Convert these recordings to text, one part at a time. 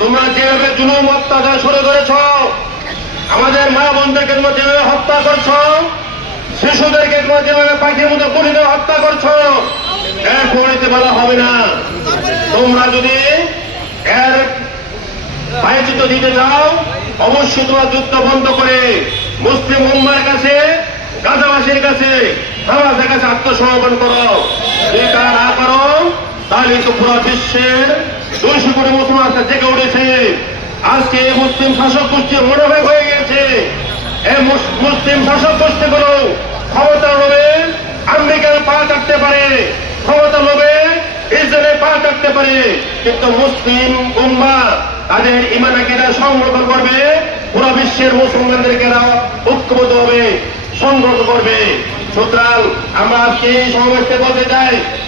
তোমরা যেভাবে জুলুম অত্যাচার শুরু করেছ, আমাদের মা বোনদেরকে তোমরা যেভাবে হত্যা করছ, শিশুদেরকে তোমরা যেভাবে পাখির মতো গুলিতে হত্যা করছ, এর পরিণতি বলা হবে না। তোমরা যদি এর পায়চিত দিতে চাও, অবশ্যই তোমরা যুদ্ধ বন্ধ করে মুসলিম উম্মার কাছে, গাজাবাসীর কাছে, হামাসের কাছে আত্মসমর্পণ করো যদি তারা না করো তাহলে তো পুরো বিশ্বের দুইশো কোটি মুসলমান জেগে উঠেছে। আজকে এই মুসলিম শাসক গোষ্ঠীর মনোভাব হয়ে গেছে এই মুসলিম শাসক গোষ্ঠীগুলো ক্ষমতা লোভে আমেরিকার পা চাটতে পারে ক্ষমতা লোভে ইসরায়েলের পা চাটতে পারে। কিন্তু মুসলিম উম্মা তাদের ইমানাকেরা সংরক্ষণ করবে, পুরো বিশ্বের মুসলমানদেরকে এরা ঐক্যবদ্ধ হবে সংগ্রহ করবে। সুতরাং আমরা আজকে এই সমাবেশে বলতে চাই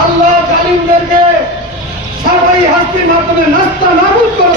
আল্লাহ জালিমদেরকে সরকারি হাসপির মাধ্যমে নাস্তা নাবুদ করে